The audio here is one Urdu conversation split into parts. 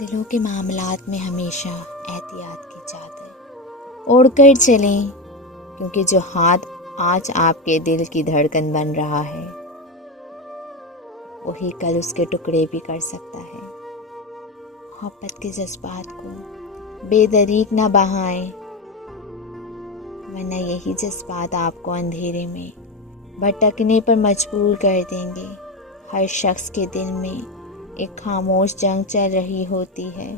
دلوں کے معاملات میں ہمیشہ احتیاط کی چادر اوڑھ کر چلیں، کیونکہ جو ہاتھ آج آپ کے دل کی دھڑکن بن رہا ہے وہی کل اس کے ٹکڑے بھی کر سکتا ہے۔ محبت کے جذبات کو بے دریغ نہ بہائیں، ورنہ یہی جذبات آپ کو اندھیرے میں بھٹکنے پر مجبور کر دیں گے۔ ہر شخص کے دل میں ایک خاموش جنگ چل رہی ہوتی ہے،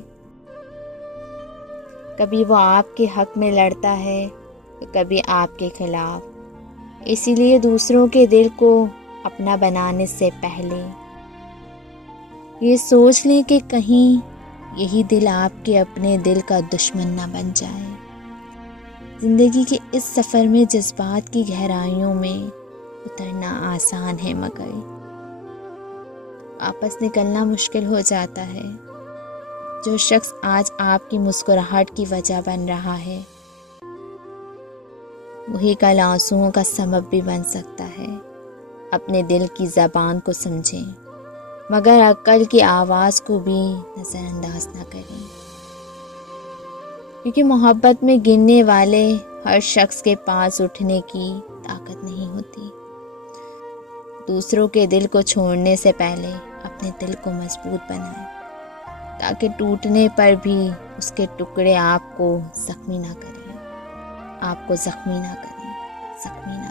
کبھی وہ آپ کے حق میں لڑتا ہے تو کبھی آپ کے خلاف۔ اسی لیے دوسروں کے دل کو اپنا بنانے سے پہلے یہ سوچ لیں کہ کہیں یہی دل آپ کے اپنے دل کا دشمن نہ بن جائے۔ زندگی کے اس سفر میں جذبات کی گہرائیوں میں اترنا آسان ہے، مگر واپس نکلنا مشکل ہو جاتا ہے۔ جو شخص آج آپ کی مسکراہٹ کی وجہ بن رہا ہے وہی کل آنسوؤں کا سبب بھی بن سکتا ہے۔ اپنے دل کی زبان کو سمجھیں، مگر عقل کی آواز کو بھی نظر انداز نہ کریں، کیونکہ محبت میں گرنے والے ہر شخص کے پاس اٹھنے کی طاقت نہیں ہوتی۔ دوسروں کے دل کو چھوڑنے سے پہلے اپنے دل کو مضبوط بنائیں، تاکہ ٹوٹنے پر بھی اس کے ٹکڑے آپ کو زخمی نہ کریں، زخمی نہ